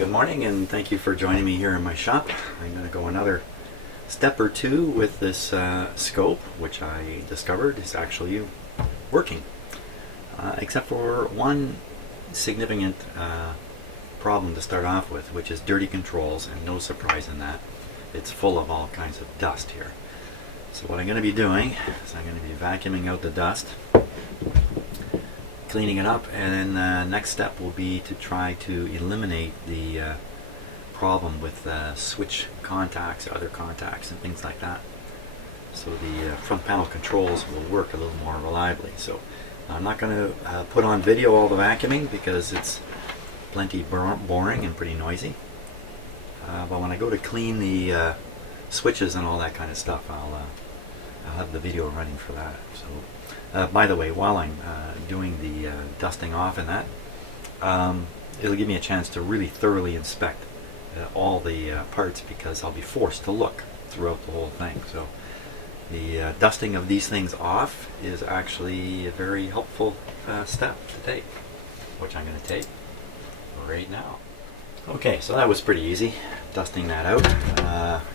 Good morning, and thank you for joining me here in my shop. I'm going to go another step or two with this scope, which I discovered is actually working, except for one significant problem to start off with, which is dirty controls, and no surprise in that. It's full of all kinds of dust here. So what I'm going to be doing is I'm going to be vacuuming out the dust, cleaning it up, and then the next step will be to try to eliminate the problem with switch contacts, other contacts, and things like that. So the front panel controls will work a little more reliably. So I'm not going to put on video all the vacuuming because it's plenty boring and pretty noisy. But when I go to clean the switches and all that kind of stuff, I'll have the video running for that. So, by the way, while I'm doing the dusting off and that, it'll give me a chance to really thoroughly inspect all the parts, because I'll be forced to look throughout the whole thing. So the dusting of these things off is actually a very helpful step to take, which I'm going to take right now. Okay, so that was pretty easy, dusting that out.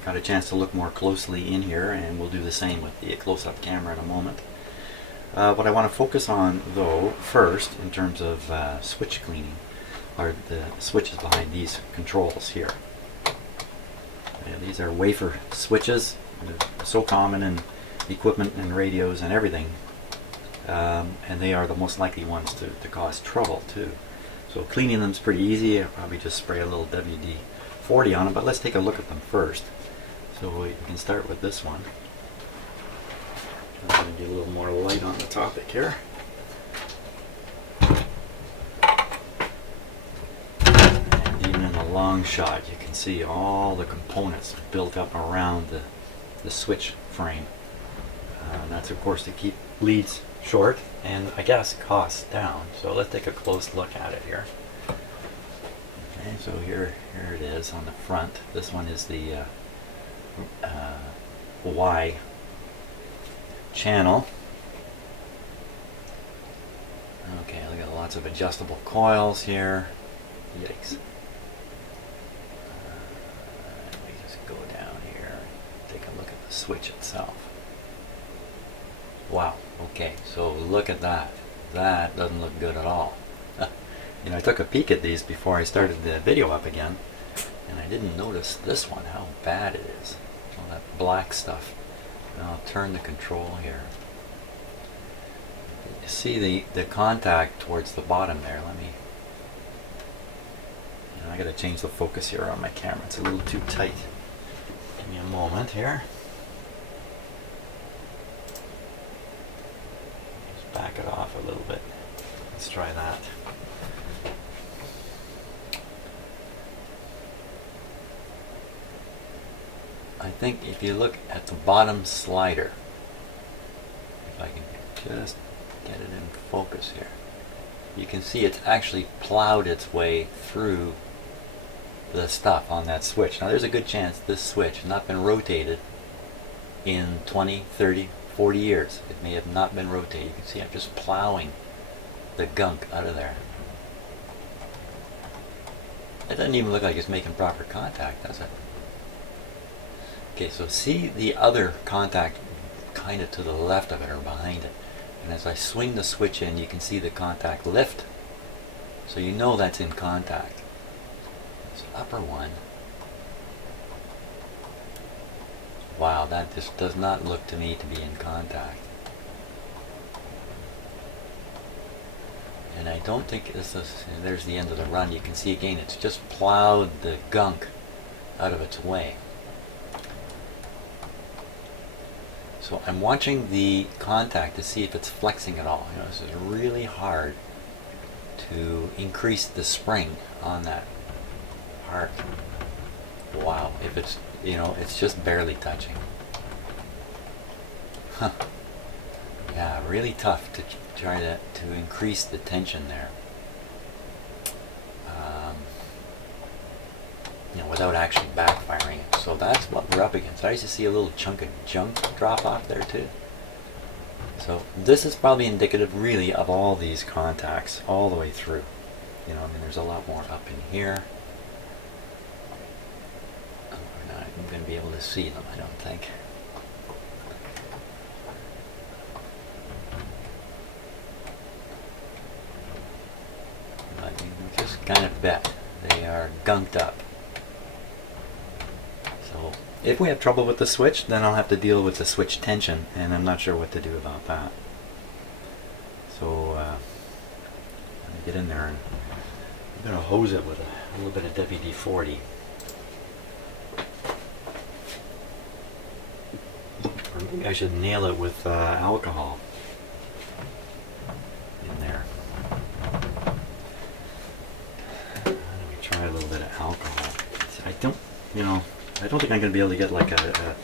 Got a chance to look more closely in here, and we'll do the same with the close-up camera in a moment. What I want to focus on, though, first, in terms of switch cleaning, are the switches behind these controls here. These are wafer switches. They're so common in equipment and radios and everything, and they are the most likely ones to cause trouble too. So cleaning them is pretty easy. I'll probably just spray a little WD-40 on them, but let's take a look at them first. So we can start with this one. I'm going to get a little more light on the topic here. And even in the long shot, you can see all the components built up around the switch frame. That's of course to keep leads short and, I guess, costs down. So let's take a close look at it here. Okay, so here it is on the front. This one is the Y channel. Okay, look at lots of adjustable coils here. Yikes. Let me just go down here and take a look at the switch itself. Wow, okay, so look at that. That doesn't look good at all. You know, I took a peek at these before I started the video up again, and I didn't notice this one, how bad it is. All that black stuff. Now I'll turn the control here. You see the contact towards the bottom there. Let me... I gotta change the focus here on my camera. It's a little too tight. Give me a moment here. Just back it off a little bit. Let's try that. I think if you look at the bottom slider, if I can just get it in focus here, you can see it's actually plowed its way through the stuff on that switch. Now there's a good chance this switch has not been rotated in 20, 30, 40 years. It may have not been rotated. You can see I'm just plowing the gunk out of there. It doesn't even look like it's making proper contact, does it? Okay, so see the other contact kind of to the left of it or behind it. And as I swing the switch in, you can see the contact lift. So you know that's in contact. This upper one. Wow, that just does not look to me to be in contact. And I don't think this is, there's the end of the run. You can see again, it's just plowed the gunk out of its way. So I'm watching the contact to see if it's flexing at all. You know, this is really hard to increase the spring on that part. Wow, if it's, you know, it's just barely touching. Huh. Yeah, really tough to try to increase the tension there. You know, without actually backfiring it. So that's what we're up against. I used to see a little chunk of junk drop off there too. So this is probably indicative really of all these contacts all the way through. You know, I mean, there's a lot more up in here. I'm going to be able to see them, I don't think. But you can just kind of bet they are gunked up. So if we have trouble with the switch, then I'll have to deal with the switch tension, and I'm not sure what to do about that. So let me get in there, and I'm going to hose it with a little bit of WD-40. Or maybe I should nail it with alcohol in there. Let me try a little bit of alcohol. I don't think I'm going to be able to get like a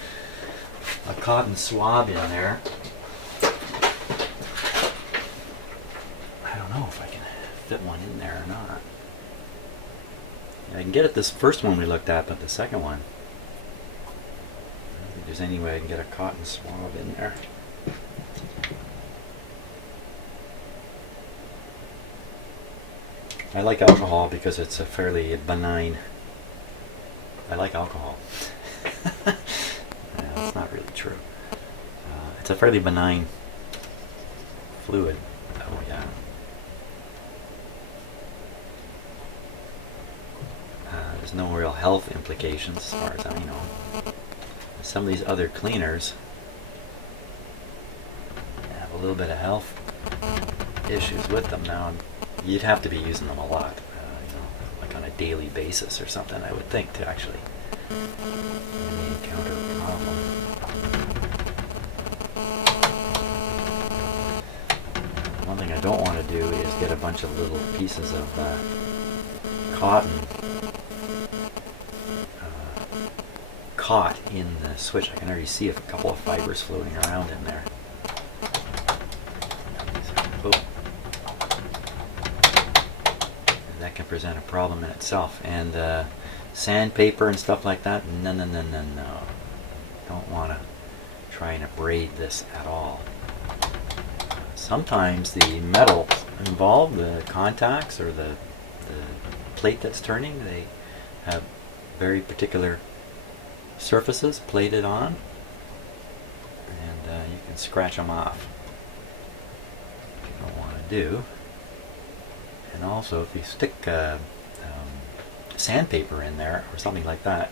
cotton swab in there. I don't know if I can fit one in there or not. I can get it this first one we looked at, but the second one, I don't think there's any way I can get a cotton swab in there. I like alcohol because it's a fairly benign. I like alcohol. Yeah, that's not really true. It's a fairly benign fluid. Oh yeah. There's no real health implications as far as I know. Some of these other cleaners have a little bit of health issues with them now. You'd have to be using them a lot, like on a daily basis or something, I would think, to actually really encounter a problem. One thing I don't want to do is get a bunch of little pieces of cotton caught in the switch. I can already see a couple of fibers floating around in there. Oh. That can present a problem in itself. And sandpaper and stuff like that, no. Don't want to try and abrade this at all. Sometimes the metal involved, the contacts or the plate that's turning, they have very particular surfaces plated on, and you can scratch them off, which you don't want to do. And also, if you stick sandpaper in there or something like that,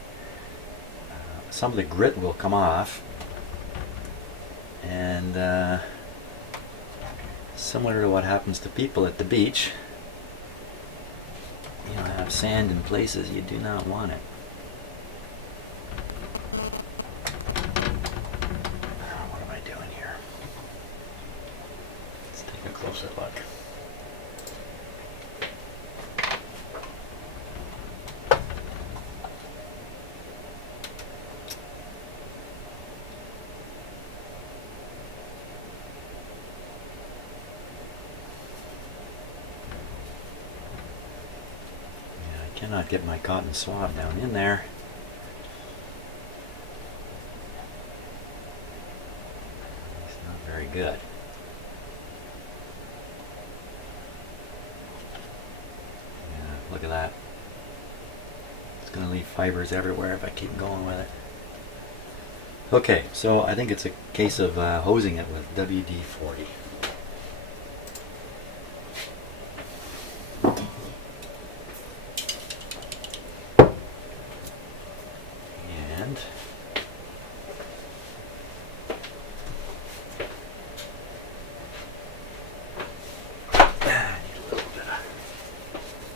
some of the grit will come off, and similar to what happens to people at the beach, you'll have sand in places you do not want it. What am I doing here? Let's take a closer look. Cannot get my cotton swab down in there. It's not very good. Yeah, look at that. It's going to leave fibers everywhere if I keep going with it. Okay, so I think it's a case of hosing it with WD-40.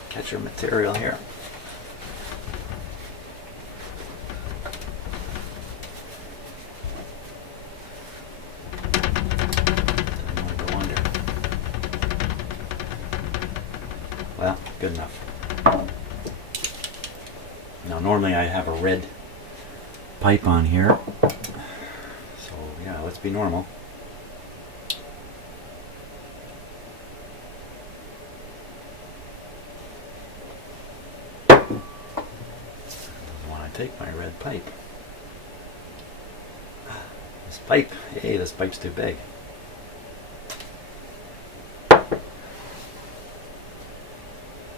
Catcher material here. I want to go under. Well, good enough. Now normally I have a red pipe on here, so yeah, let's be normal. Take my red pipe. This pipe, hey, this pipe's too big.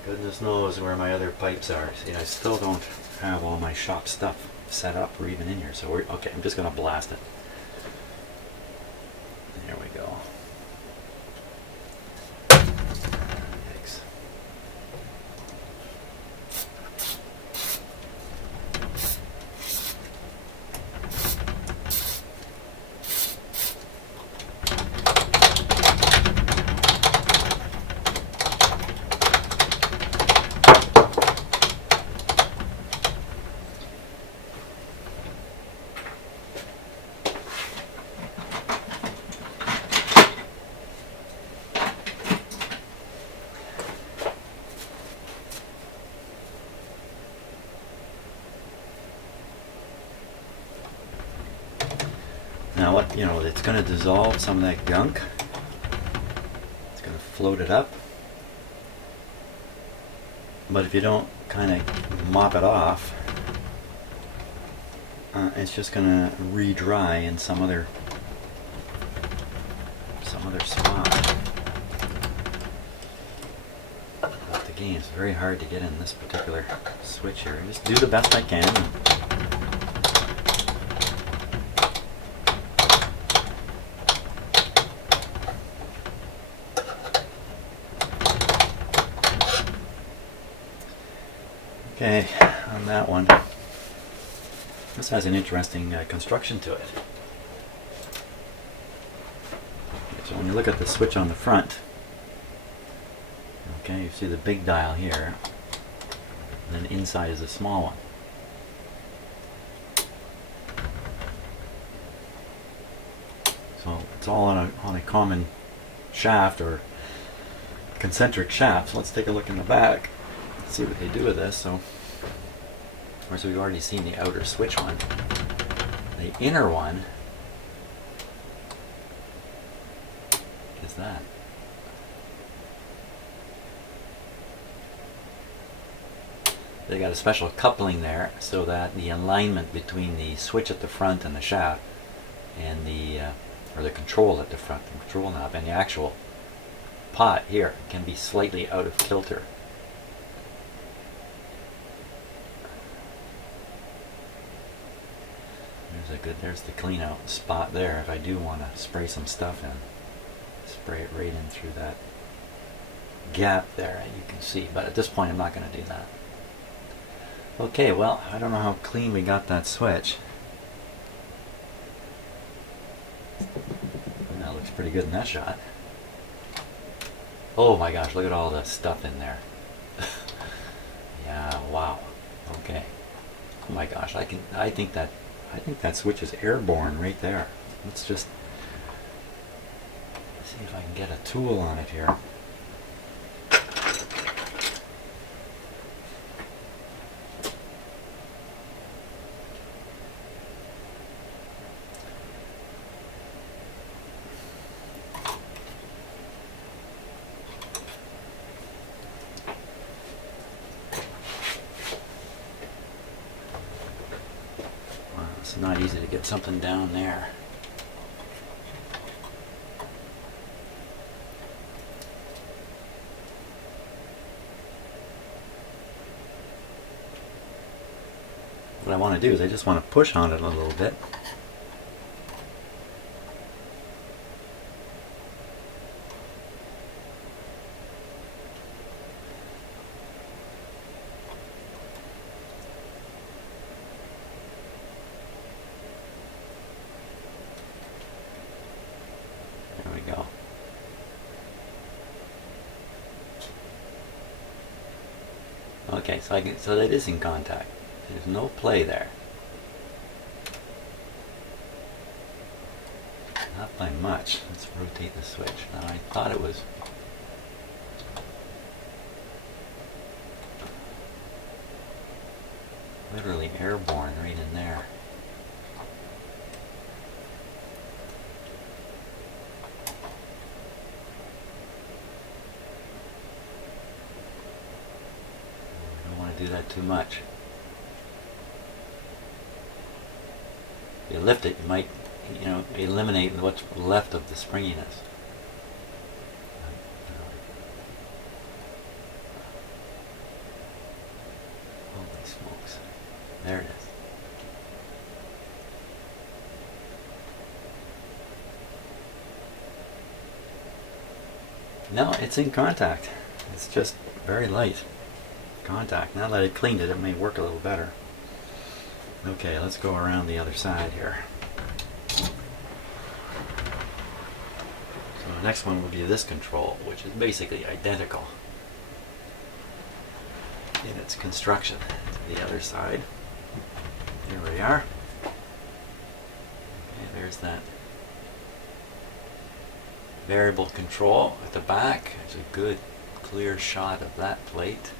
Good Goodness knows where my other pipes are. See, I still don't have all my shop stuff set up or even in here. So okay, I'm just going to blast it. There we go. Yikes. Now what, it's going to dissolve some of that gunk. It's going to float it up. But if you don't kind of mop it off, it's just going to re-dry in some other spot. But again, it's very hard to get in this particular switch here. I just do the best I can. Okay, on that one, this has an interesting construction to it. So when you look at the switch on the front, okay, you see the big dial here, and then inside is a small one. So it's all on a common shaft or concentric shaft. So let's take a look in the back. See what they do with this. So, of course, we've already seen the outer switch one. The inner one is that. They got a special coupling there so that the alignment between the switch at the front and the shaft, and the control at the front, the control knob, and the actual pot here can be slightly out of kilter. There's the clean out spot there. If I do want to spray some stuff in, spray it right in through that gap there, and you can see. But at this point, I'm not going to do that. Okay, well, I don't know how clean we got that switch. That looks pretty good in that shot. Oh my gosh, look at all the stuff in there. Yeah, wow. Okay. Oh my gosh, I think that switch is airborne right there. Let's just see if I can get a tool on it here. It's not easy to get something down there. What I want to do is I just want to push on it a little bit. Go. Okay, so that is in contact. There's no play there. Not by much. Let's rotate the switch. Now I thought it was literally airborne right in there. Do that too much. If you lift it, you might, eliminate what's left of the springiness. smokes. There it is. No, it's in contact. It's just very light contact. Now that I cleaned it, it may work a little better. Okay, let's go around the other side here. So the next one will be this control, which is basically identical in its construction to the other side. Here we are. Okay, there's that variable control at the back. There's a good clear shot of that plate.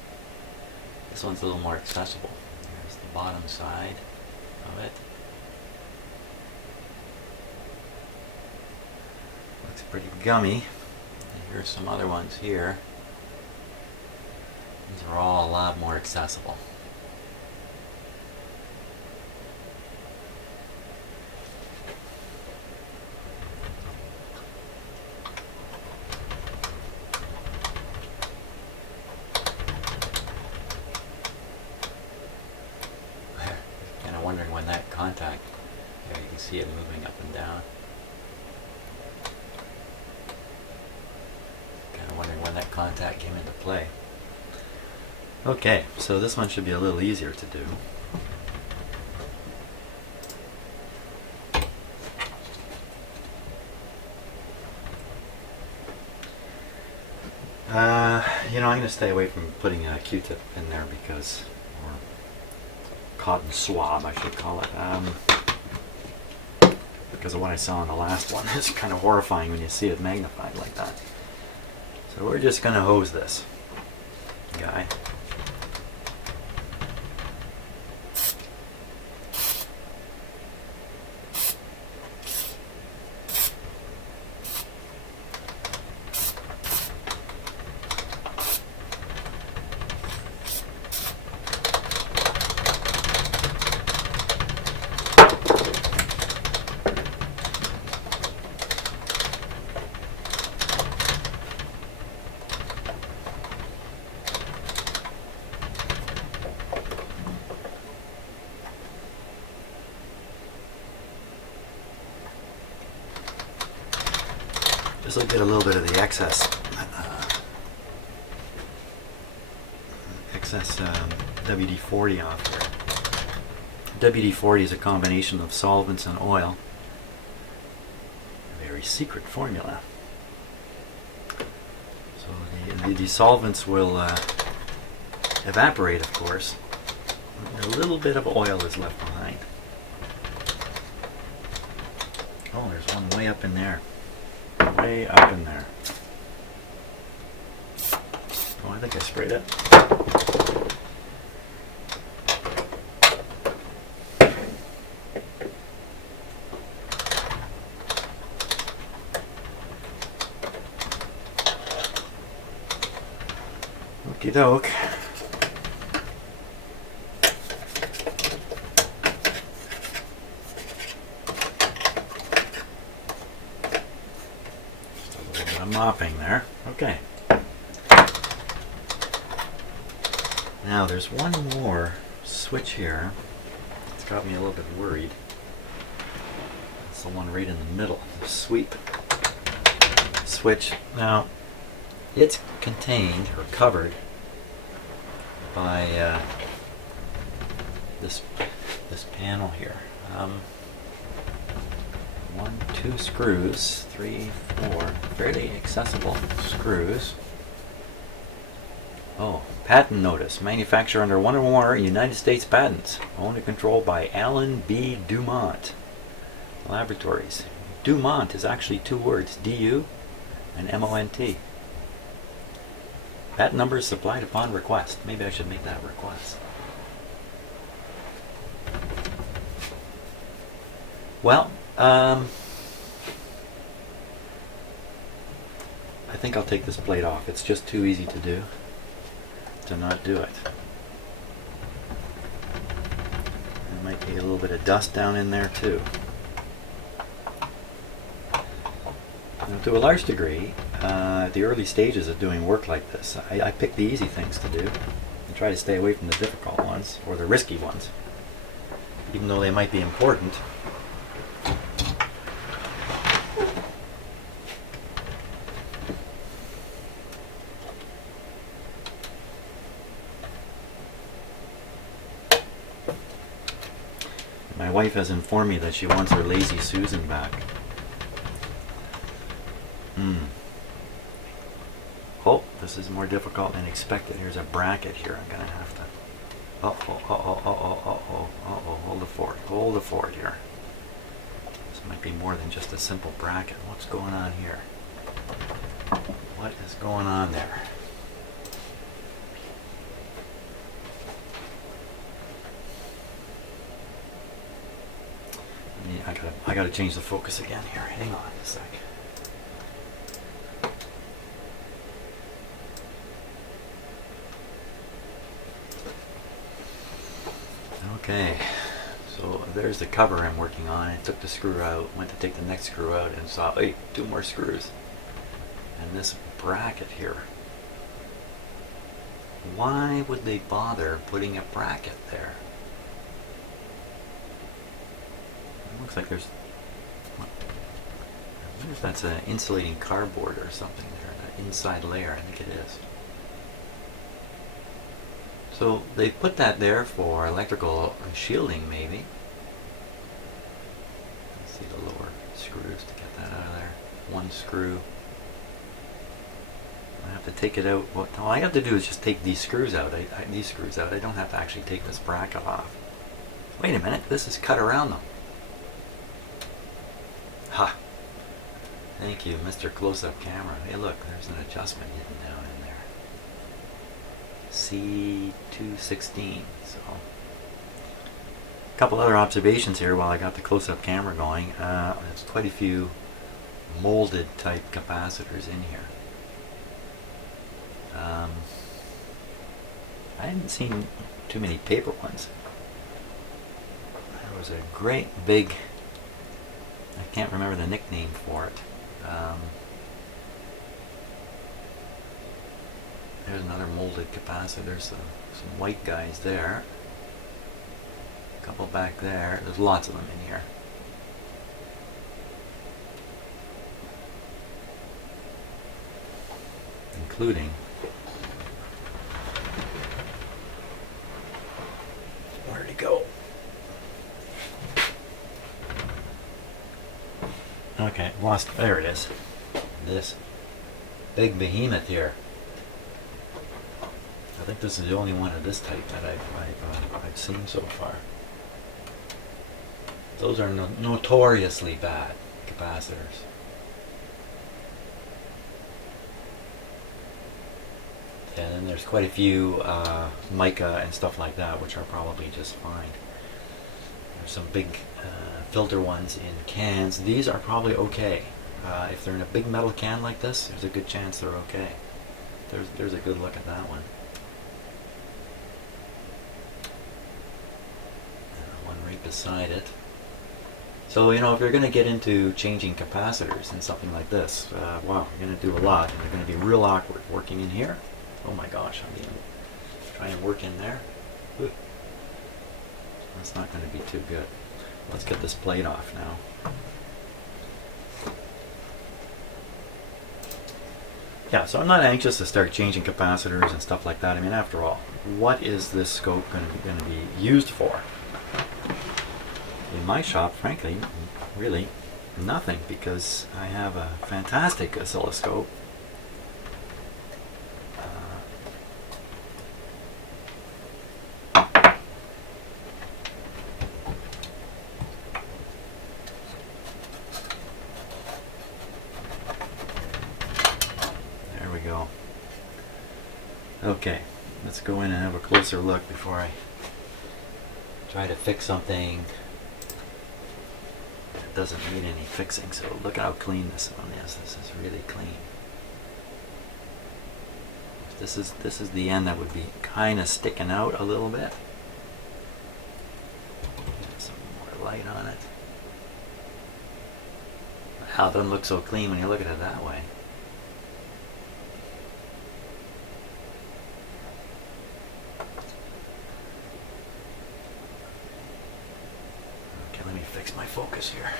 This one's a little more accessible. There's the bottom side of it. Looks pretty gummy. And here's some other ones here. These are all a lot more accessible. Wondering when that contact, there you can see it moving up and down. Kind of wondering when that contact came into play. Okay, so this one should be a little easier to do. You know, I'm going to stay away from putting a Q-tip in there because, or cotton swab, I should call it, because of what I saw in the last one. It's kind of horrifying when you see it magnified like that. So we're just going to hose this guy. This will get a little bit of the excess WD-40 off here. WD-40 is a combination of solvents and oil. A very secret formula. So the solvents will evaporate, of course. A little bit of oil is left behind. Oh, there's one way up in there. Way up in there. Oh, I think I sprayed it. Okie doke. Mopping there. Okay. Now there's one more switch here. It's got me a little bit worried. It's the one right in the middle, the sweep switch. Now it's contained or covered by this panel here. 1, 2 screws, 3, 4, fairly accessible screws. Oh, patent notice. Manufacturer under one or more United States patents. Owned and controlled by Alan B. Dumont Laboratories. Dumont is actually 2 words, D-U and M-O-N-T. Patent number is supplied upon request. Maybe I should make that a request. Well, I think I'll take this plate off. It's just too easy to do, to not do it. There might be a little bit of dust down in there too. Now, to a large degree, at the early stages of doing work like this, I picked the easy things to do. try to stay away from the difficult ones, or the risky ones, even though they might be important. My wife has informed me that she wants her Lazy Susan back. Oh, this is more difficult than expected. Here's a bracket here. I'm gonna have to. Hold the fort here. This might be more than just a simple bracket. What's going on here? What is going on there? I gotta change the focus again here. Hang on a sec. Okay, so there's the cover I'm working on. I took the screw out, went to take the next screw out, and saw, hey, 2 more screws. And this bracket here. Why would they bother putting a bracket there? It looks like there's, I wonder if that's an insulating cardboard or something there, that inside layer. I think it is. So they put that there for electrical shielding, maybe. Let's see the lower screws to get that out of there. 1 screw. I have to take it out. Well, all I have to do is just take these screws out. These screws out. I don't have to actually take this bracket off. Wait a minute. This is cut around them. Ha! Thank you, Mr. Close-Up Camera. Hey, look. There's an adjustment hidden down in there. C216. So, a couple other observations here while I got the close-up camera going. There's quite a few molded type capacitors in here. I haven't seen too many paper ones. There was a great big, I can't remember the nickname for it. There's another molded capacitor, some white guys there. A couple back there. There's lots of them in here. Including where'd it go? Okay, lost. There it is. This big behemoth here. I think this is the only one of this type that I've seen so far. Those are notoriously bad capacitors. And then there's quite a few mica and stuff like that, which are probably just fine. There's some big filter ones in cans. These are probably okay. If they're in a big metal can like this, there's a good chance they're okay. There's a good look at that one. And one right beside it. So, you know, if you're going to get into changing capacitors in something like this, wow, you're going to do a lot. And they're going to be real awkward working in here. Oh my gosh, I mean, try and work in there. Ooh. That's not going to be too good. Let's get this plate off now. Yeah, so I'm not anxious to start changing capacitors and stuff like that. I mean, after all, what is this scope going to be used for? In my shop, frankly, really nothing, because I have a fantastic oscilloscope. There we go. Okay, let's go in and have a closer look before I try to fix something that doesn't need any fixing. So look how clean this one is. This is really clean. This is the end that would be kind of sticking out a little bit. Get some more light on it. Wow, it doesn't look so clean when you look at it that way. me fix my focus here.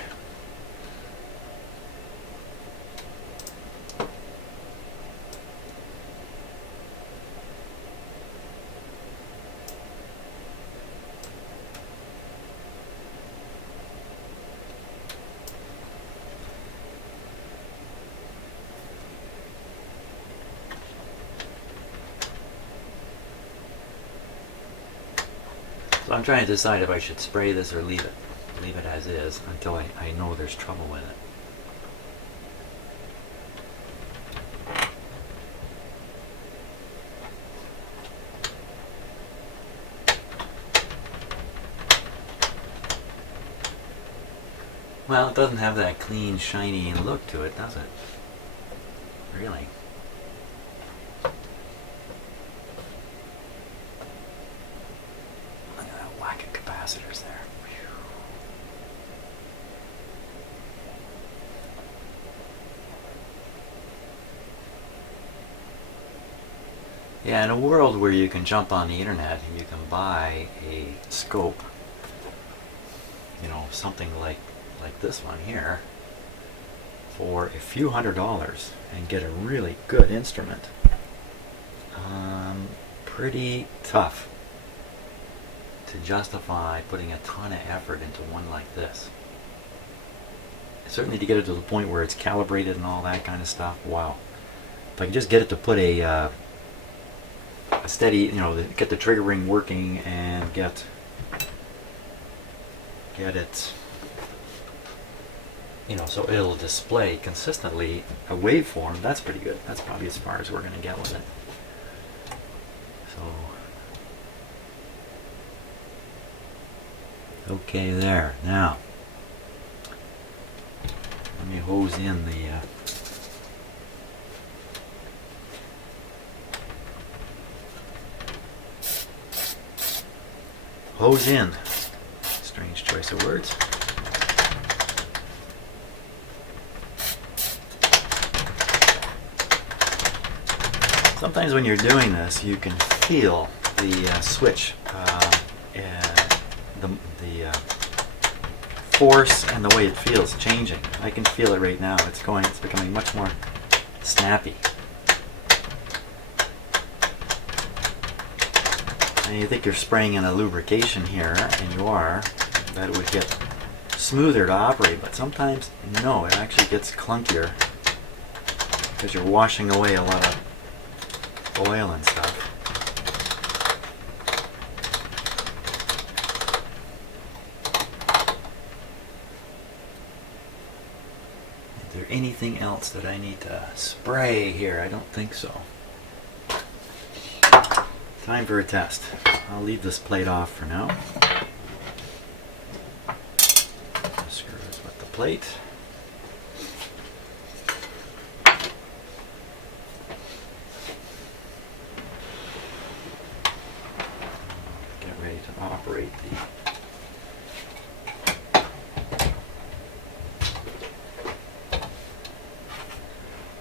So I'm trying to decide if I should spray this or leave it. Leave it as is until I know there's trouble with it. Well, it doesn't have that clean, shiny look to it, does it? Really? Look at that whack of capacitors there. Yeah, in a world where you can jump on the internet and you can buy a scope, you know, something like this one here, for a few $100s and get a really good instrument, pretty tough to justify putting a ton of effort into one like this. Certainly to get it to the point where it's calibrated and all that kind of stuff, wow. If I can just get it to put a steady, you know, get the trigger ring working and get it, you know, so it'll display consistently a waveform, that's pretty good. That's probably as far as we're going to get with it. So, okay there. Now, let me hose in the hose in. Strange choice of words. Sometimes when you're doing this, you can feel the switch, the force and the way it feels changing. I can feel it right now. It's becoming much more snappy. And you think you're spraying in a lubrication here, and you are, that it would get smoother to operate, but sometimes no, it actually gets clunkier because you're washing away a lot of oil and stuff. Is there anything else that I need to spray here? I don't think so. Time for a test. I'll leave this plate off for now. Screws with the plate. Get ready to operate the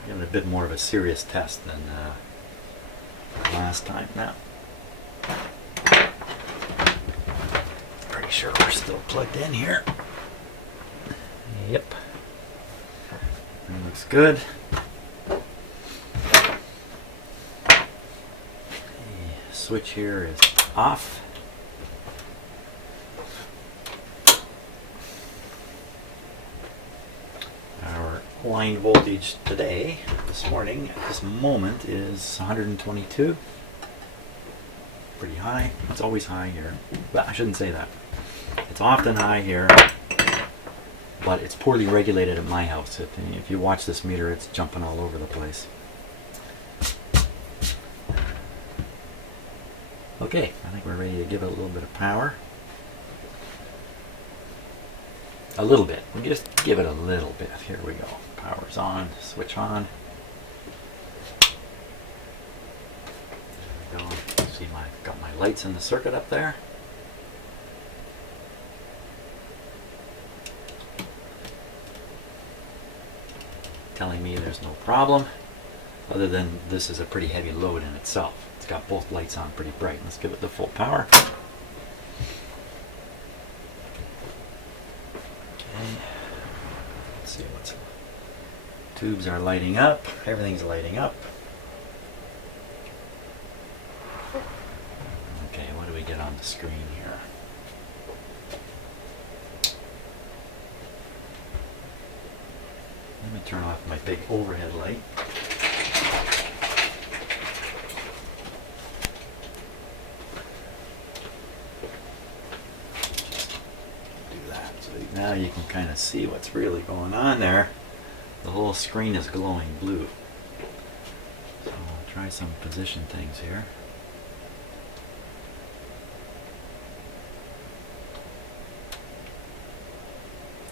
giving a bit more of a serious test than last time now. Pretty sure we're still plugged in here. Yep. That looks good. The switch here is off. Our line voltage today, this morning, at this moment, is 122. Pretty high. It's always high here. Well, I shouldn't say that. It's often high here, but it's poorly regulated at my house. If you watch this meter, it's jumping all over the place. Okay, I think we're ready to give it a little bit of power. A little bit. We just give it a little bit. Here we go. Power's on. Switch on. There we go. See, I've got my lights in the circuit up there. Telling me there's no problem, other than this is a pretty heavy load in itself. It's got both lights on pretty bright. Let's give it the full power. Tubes are lighting up. Everything's lighting up. Okay, what do we get on the screen here? Let me turn off my big overhead light. Do that. So now you can kind of see what's really going on there. The whole screen is glowing blue. So I'll try some position things here.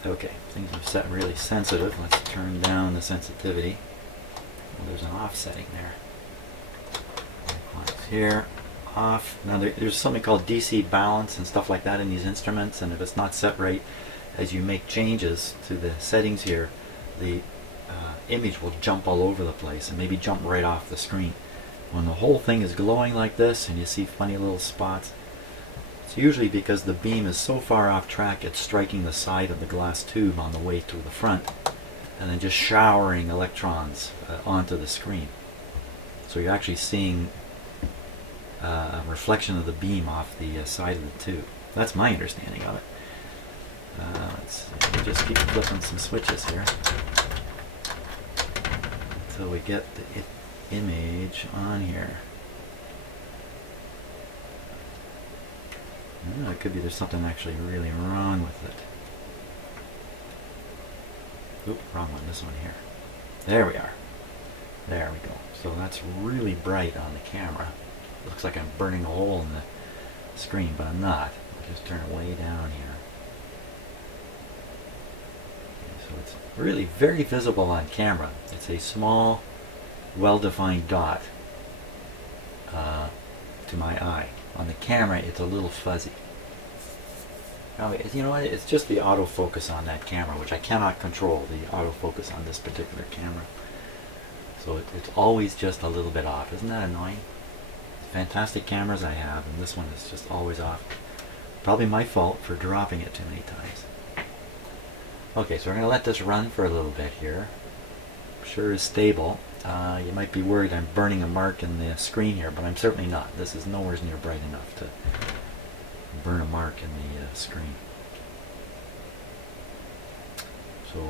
Okay, things are set really sensitive. Let's turn down the sensitivity. Well, there's an offsetting there. Here, off. Now there's something called DC balance and stuff like that in these instruments, and if it's not set right, as you make changes to the settings here, the image will jump all over the place and maybe jump right off the screen. When the whole thing is glowing like this and you see funny little spots, it's usually because the beam is so far off track it's striking the side of the glass tube on the way to the front and then just showering electrons onto the screen. So you're actually seeing a reflection of the beam off the side of the tube. That's my understanding of it. Let's see. Let me just keep flipping some switches here until we get the image on here. It could be there's something actually really wrong with it. Oop, wrong one, this one here. There we are. There we go. So that's really bright on the camera. Looks like I'm burning a hole in the screen, but I'm not. I'll just turn it way down here. Okay, so it's really very visible on camera. It's a small, well-defined dot to my eye. On the camera, it's a little fuzzy. Now, you know what? It's just the autofocus on that camera, which I cannot control, the autofocus on this particular camera. So it's always just a little bit off. Isn't that annoying? Fantastic cameras I have, and this one is just always off. Probably my fault for dropping it too many times. Okay, so we're going to let this run for a little bit here. Sure is stable. You might be worried I'm burning a mark in the screen here, but I'm certainly not. This is nowhere near bright enough to burn a mark in the screen. So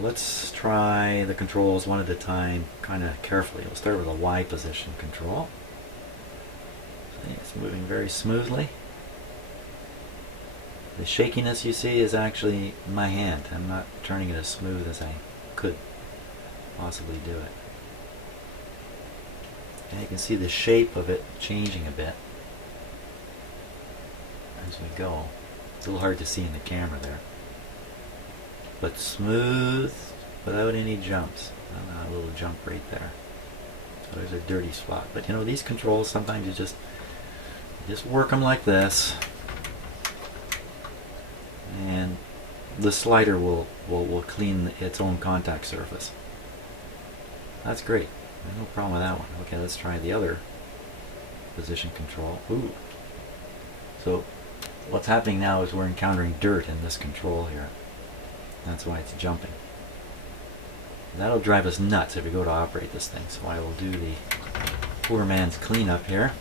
let's try the controls one at a time, kind of carefully. We'll start with a Y position control. See, it's moving very smoothly. The shakiness you see is actually my hand. I'm not turning it as smooth as I could possibly do it. And you can see the shape of it changing a bit as we go. It's a little hard to see in the camera there. But smooth without any jumps. A little jump right there. So there's a dirty spot. But you know, these controls, sometimes you just work them like this. And the slider will clean its own contact surface. That's great. No problem with that one. Okay, let's try the other position control. Ooh. So what's happening now is we're encountering dirt in this control here. That's why it's jumping. That'll drive us nuts if we go to operate this thing. So I will do the poor man's cleanup here.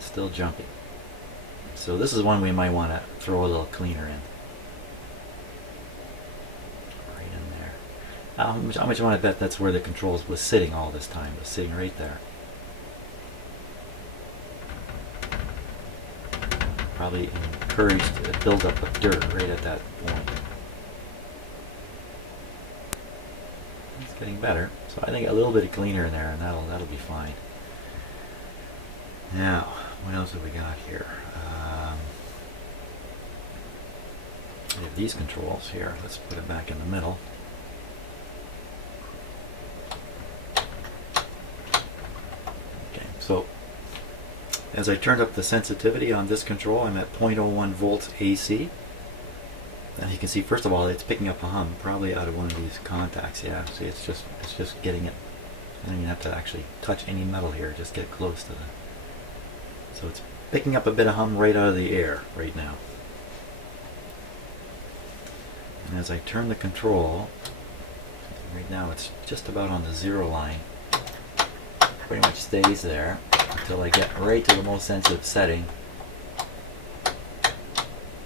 Still jumping. So this is one we might want to throw a little cleaner in. How much I want to bet that's where the controls was sitting all this time, was sitting right there. Probably encouraged a buildup of dirt right at that point. It's getting better, so I think a little bit of cleaner in there, and that'll be fine. Now, what else have we got here? We have these controls here. Let's put it back in the middle. So, as I turned up the sensitivity on this control, I'm at 0.01 volts AC. And you can see, first of all, it's picking up a hum, probably out of one of these contacts. Yeah, see, it's just getting it. I don't even have to actually touch any metal here, just get close to the. So it's picking up a bit of hum right out of the air right now. And as I turn the control, right now it's just about on the 0 line. Pretty much stays there until I get right to the most sensitive setting,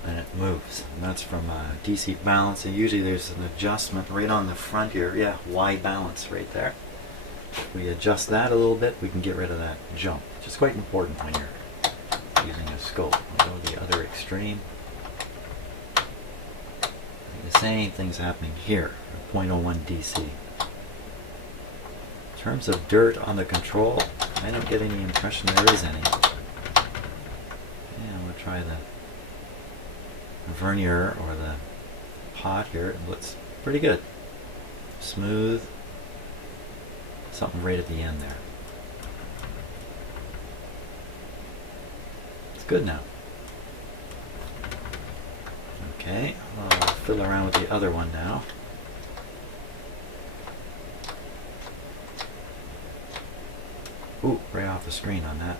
and it moves. And that's from DC balance, and usually there's an adjustment right on the front here. Yeah, Y balance right there. If we adjust that a little bit, we can get rid of that jump, which is quite important when you're using a scope. We'll go to the other extreme. The same thing's happening here, 0.01 DC. In terms of dirt on the control, I don't get any impression there is any. Yeah, we'll try the vernier or the pot here. It looks pretty good. Smooth. Something right at the end there. It's good now. Okay, I'll fiddle around with the other one now. Ooh, right off the screen on that.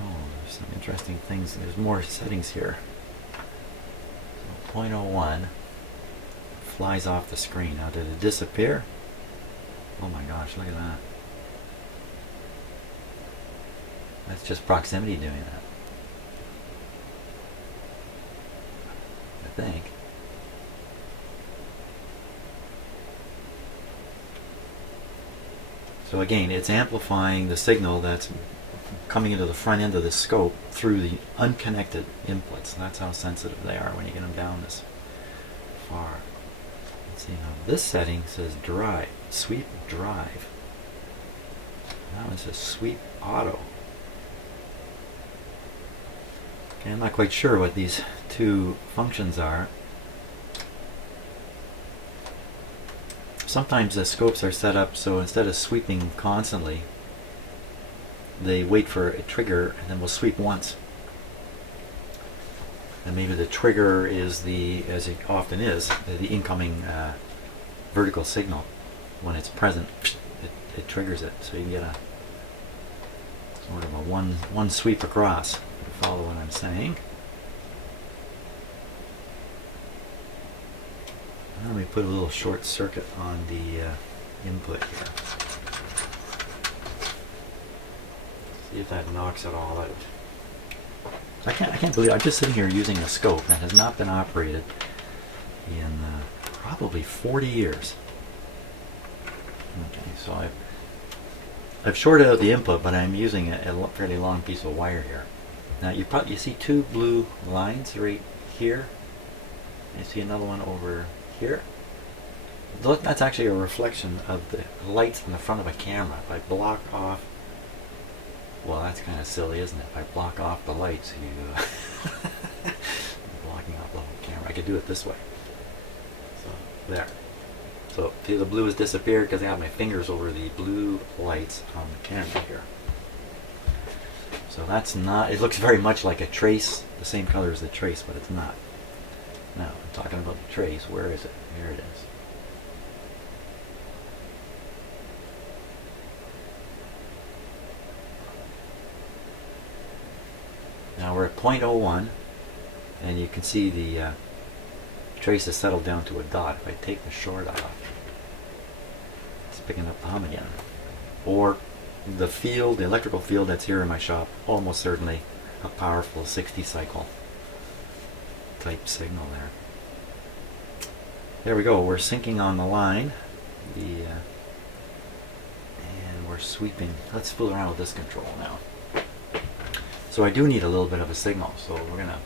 Oh, there's some interesting things. There's more settings here. So 0.01 flies off the screen. Now, did it disappear? Oh my gosh, look at that. That's just proximity doing that, I think. So again, it's amplifying the signal that's coming into the front end of the scope through the unconnected inputs. That's how sensitive they are when you get them down this far. Let's see now. This setting says drive, sweep drive. That one says sweep auto. Okay, I'm not quite sure what these two functions are. Sometimes the scopes are set up so instead of sweeping constantly, they wait for a trigger and then we'll sweep once. And maybe the trigger is the, as it often is, the incoming vertical signal. When it's present, it triggers it. So you can get a sort of a one sweep across. If you follow what I'm saying. Let me put a little short circuit on the input here. See if that knocks it all out. I can't believe I'm just sitting here using a scope that has not been operated in probably 40 years. Okay, so I've shorted out the input, but I'm using a fairly long piece of wire here. Now you see two blue lines right here. You see another one over here. Look, that's actually a reflection of the lights in the front of a camera. If I block off, well, that's kind of silly, isn't it? If I block off the lights, you're blocking off the whole camera. I could do it this way. So there. So see, the blue has disappeared because I have my fingers over the blue lights on the camera here. So that's not. It looks very much like a trace, the same color as the trace, but it's not. Now, I'm talking about the trace. Where is it? Here it is. Now we're at 0.01, and you can see the trace has settled down to a dot. If I take the short off, it's picking up the hum again. Or the field, the electrical field that's here in my shop, almost certainly a powerful 60 cycle type signal there. There we go. We're syncing on the line. And we're sweeping. Let's fool around with this control now. So I do need a little bit of a signal. So we're going to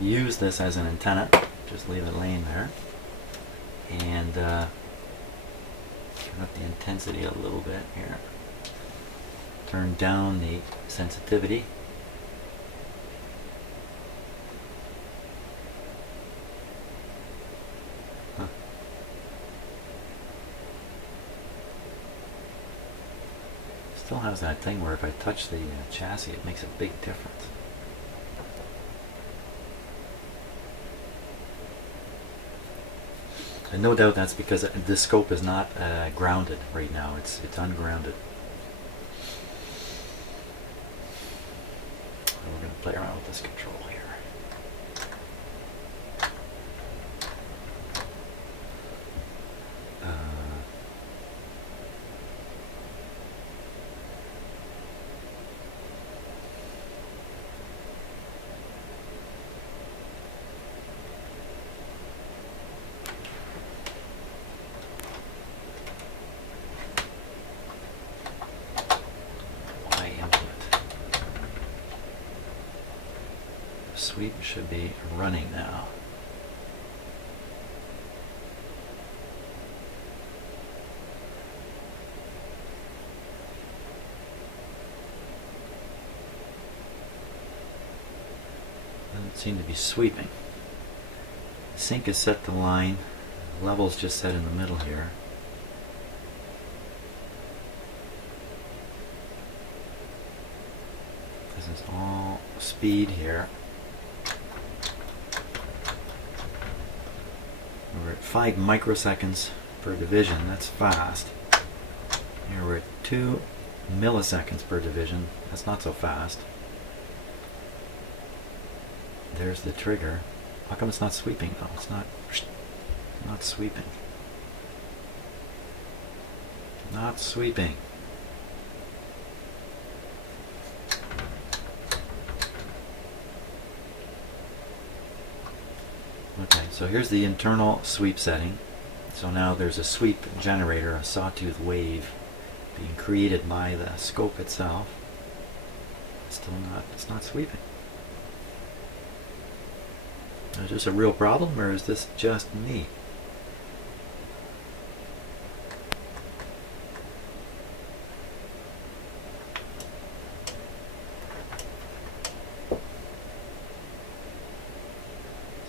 use this as an antenna. Just leave it laying there. And turn up the intensity a little bit here. Turn down the sensitivity. Still has that thing where if I touch the chassis, it makes a big difference. And no doubt that's because this scope is not grounded right now. It's ungrounded. So we're going to play around with this control here. sweep should be running now. Doesn't seem to be sweeping. The sink is set to line. The level's just set in the middle here. This is all speed here. We're at 5 microseconds per division. That's fast. Here we're at 2 milliseconds per division. That's not so fast. There's the trigger. How come it's not sweeping though? It's not sweeping. Not sweeping. Okay, so here's the internal sweep setting. So now there's a sweep generator, a sawtooth wave being created by the scope itself. It's not sweeping. Is this a real problem, or is this just me?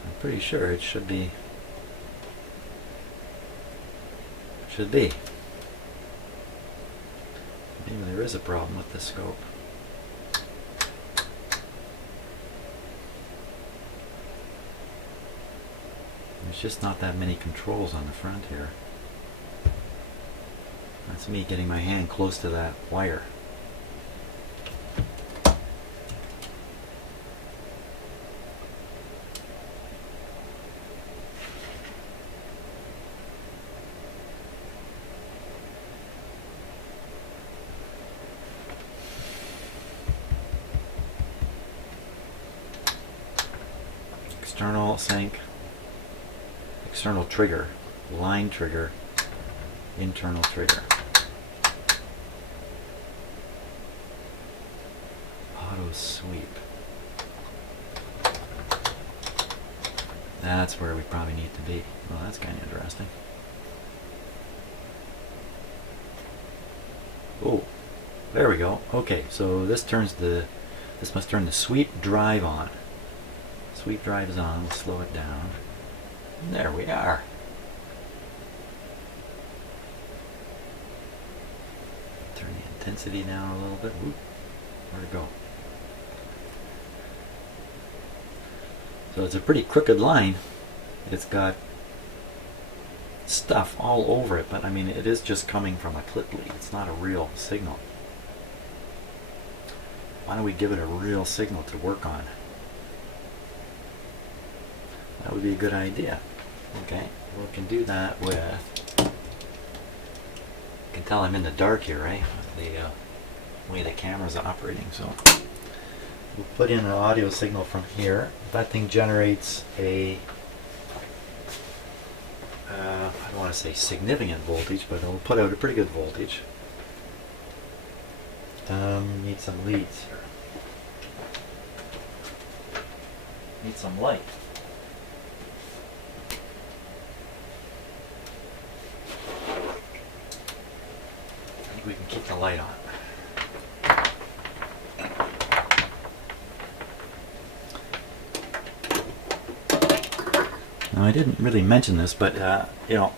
I'm pretty sure it should be. Maybe there is a problem with the scope. There's just not that many controls on the front here. That's me getting my hand close to that wire. External sink. External trigger, line trigger, internal trigger. Auto sweep. That's where we probably need to be. Well, that's kind of interesting. Oh, there we go. Okay, so this must turn the sweep drive on. Sweep drive is on. We'll slow it down. There we are. Turn the intensity down a little bit. Ooh, where'd it go? So it's a pretty crooked line. It's got stuff all over it, but I mean it is just coming from a clip lead. It's not a real signal. Why don't we give it a real signal to work on? That would be a good idea. Okay, we can do that with. You can tell I'm in the dark here, right? With the way the camera's operating. So we'll put in an audio signal from here. That thing generates a. I don't want to say significant voltage, but it'll put out a pretty good voltage. Need some leads here. Need some light. We can keep the light on. Now I didn't really mention this, but you know,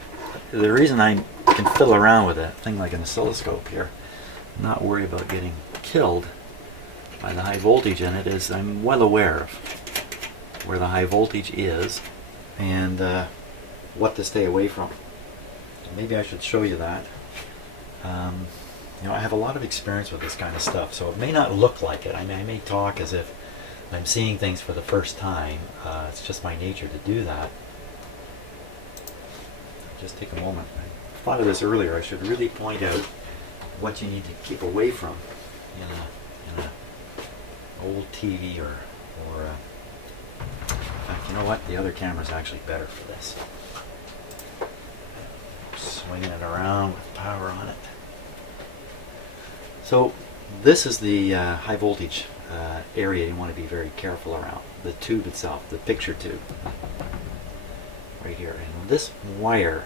the reason I can fiddle around with a thing like an oscilloscope here, not worry about getting killed by the high voltage in it, is I'm well aware of where the high voltage is and what to stay away from. Maybe I should show you that. You know, I have a lot of experience with this kind of stuff, so it may not look like it. I mean, I may talk as if I'm seeing things for the first time. It's just my nature to do that. Just take a moment. I thought of this earlier. I should really point out what you need to keep away from in a old TV or in fact, you know what? The other camera's actually better for this. Swinging it around with power on it. So this is the high voltage area you want to be very careful around. The tube itself, the picture tube, right here. And this wire,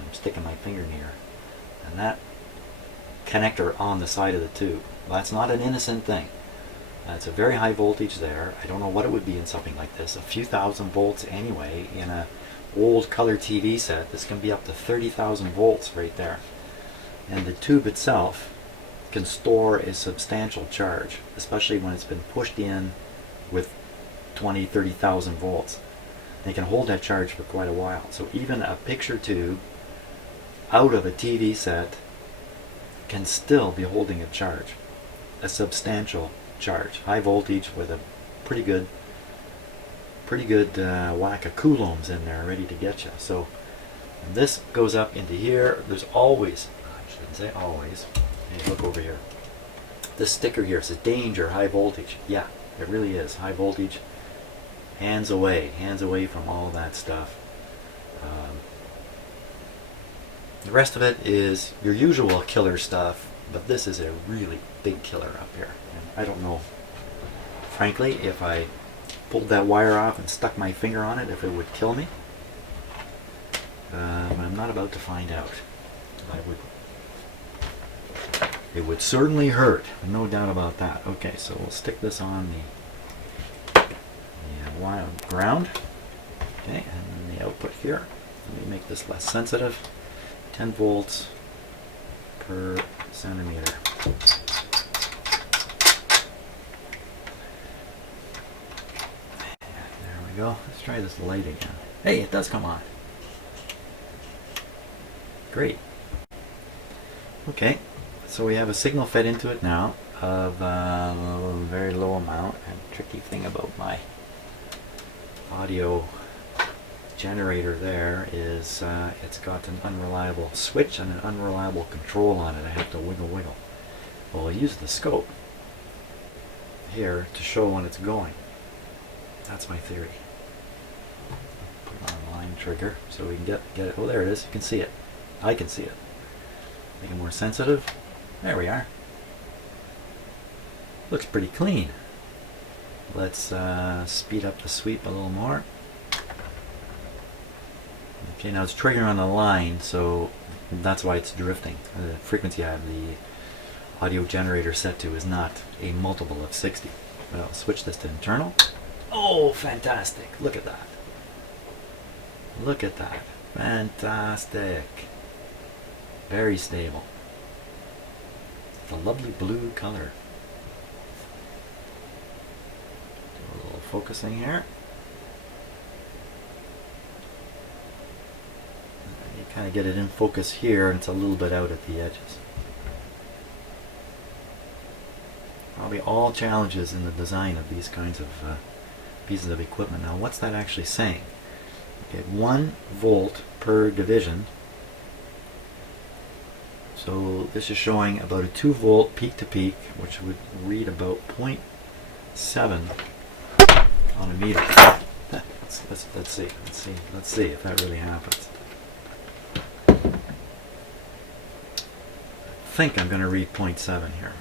I'm sticking my finger near, and that connector on the side of the tube, that's not an innocent thing. It's a very high voltage there. I don't know what it would be in something like this. A few thousand volts anyway. In a old color TV set, this can be up to 30,000 volts right there. And the tube itself can store a substantial charge, especially when it's been pushed in with 20, 30,000 volts. They can hold that charge for quite a while. So even a picture tube out of a TV set can still be holding a charge, a substantial charge, high voltage with a pretty good whack of coulombs in there ready to get you. So this goes up into here. There's always, I shouldn't say always, hey, look over here, this sticker here says danger, high voltage. Yeah, it really is high voltage. Hands away from all that stuff. The rest of it is your usual killer stuff, but this is a really big killer up here. And I don't know, frankly, if I pulled that wire off and stuck my finger on it, if it would kill me. I'm not about to find out. It would certainly hurt, no doubt about that. Okay, so we'll stick this on the wire ground. Okay, and then the output here. Let me make this less sensitive. 10 volts per centimeter. There we go. Let's try this light again. Hey, it does come on. Great. Okay, so we have a signal fed into it now of a very low amount. And tricky thing about my audio generator there is it's got an unreliable switch and an unreliable control on it. I have to wiggle. Well, I use the scope here to show when it's going. That's my theory. Put on line trigger so we can get it. Oh, there it is. You can see it. I can see it. Make it more sensitive. There we are. Looks pretty clean. Let's speed up the sweep a little more. Okay, now it's triggering on the line, so that's why it's drifting. The frequency I have the audio generator set to is not a multiple of 60. But I'll switch this to internal. Oh, fantastic. Look at that. Look at that. Fantastic. Very stable. It's a lovely blue color. Do a little focusing here. You kind of get it in focus here, and it's a little bit out at the edges. Probably all challenges in the design of these kinds of pieces of equipment. Now, what's that actually saying? Okay, 1 volt per division. So this is showing about a 2 volt peak to peak, which would read about 0.7 on a meter. Let's see if that really happens. I think I'm going to read 0.7 here.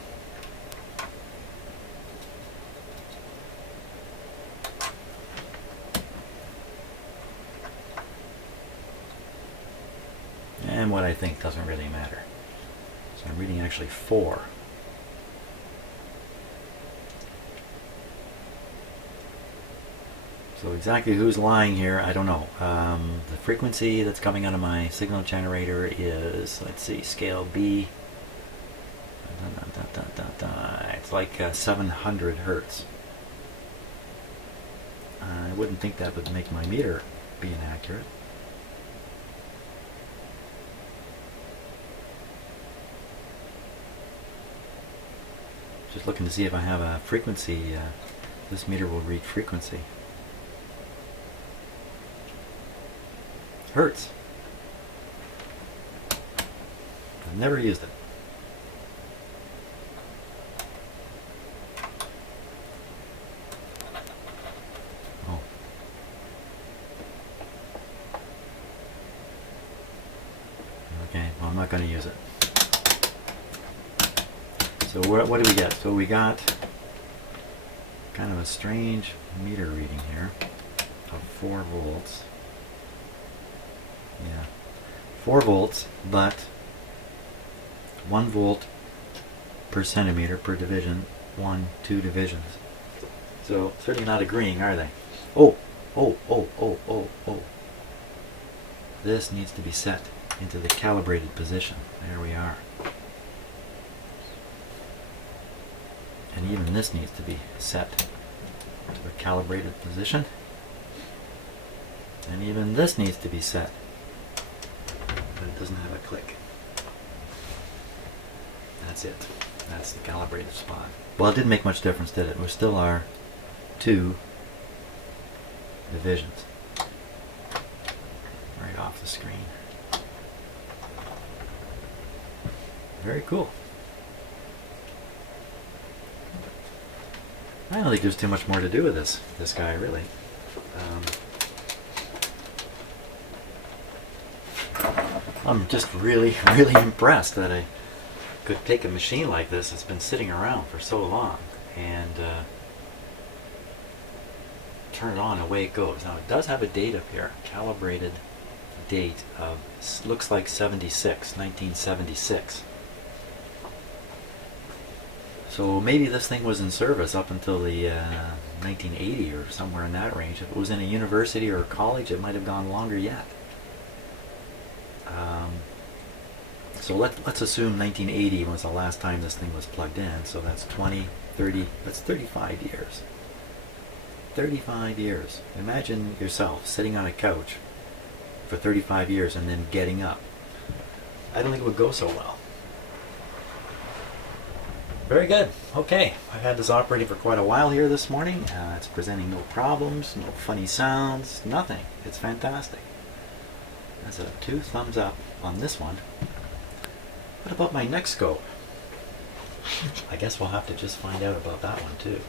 And what I think doesn't really matter. So I'm reading actually 4. So exactly who's lying here, I don't know. The frequency that's coming out of my signal generator is, let's see, scale B. It's like 700 hertz. I wouldn't think that would make my meter be inaccurate. Just looking to see if I have a frequency. This meter will read frequency. Hertz. I've never used it. Oh. Okay, well, I'm not going to use it. So what do we get? So we got kind of a strange meter reading here of 4 volts. Yeah, 4 volts, but 1 volt per centimeter per division, 2 divisions. So certainly not agreeing, are they? Oh. This needs to be set into the calibrated position. There we are. And even this needs to be set to a calibrated position. And even this needs to be set. But it doesn't have a click. That's it. That's the calibrated spot. Well, it didn't make much difference, did it? We still are 2 divisions. Right off the screen. Very cool. I don't think there's too much more to do with this guy, really. I'm just really impressed that I could take a machine like this that's been sitting around for so long and turn it on and away it goes. Now it does have a date up here, calibrated date of, looks like 1976. So maybe this thing was in service up until the 1980 or somewhere in that range. If it was in a university or a college, it might have gone longer yet. So let's assume 1980 was the last time this thing was plugged in. So that's 20, 30, that's 35 years. 35 years. Imagine yourself sitting on a couch for 35 years and then getting up. I don't think it would go so well. Very good. Okay, I've had this operating for quite a while here this morning. It's presenting no problems, no funny sounds, nothing. It's fantastic. That's a 2 thumbs up on this one. What about my next scope? I guess we'll have to just find out about that one too.